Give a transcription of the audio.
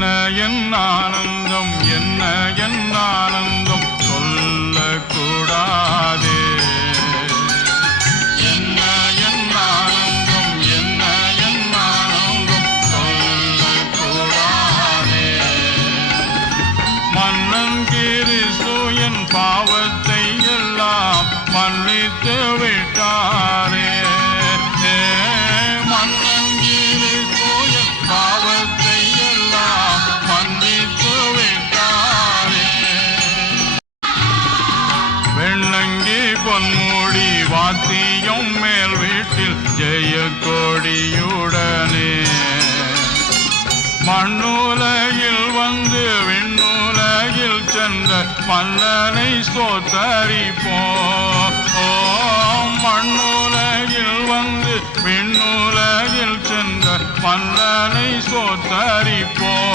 என்ன என் ஆனந்தம், என்ன என் ஆனந்தம் சொல்லக்கூடாதே. என்ன என் ஆனந்தம், என்ன என் ஆனந்தம் சொல்லக்கூடாதே. மன்னன் கிறிஸ்து என் பாவத்தை எல்லாம் மன்னித்து விட்டாரே. மன்னன் கிறிஸ்து என் பாவத்தை எல்லாம் மன்னித்து விட்டாரே. வெள்ளங்கி பொன்மூடி வாத்தியம் மேல் வீட்டில் ஜெய கொடியுடனே மண்ணுலகில் வந்து விண்ணுலகில் சென்ற மன்னனை ஸ்தோத்தரிப்போம். மண்ணுலகில் வந்து விண்ணுலகில் சென்ற மன்னனை ஸ்தோத்தரிப்போம்.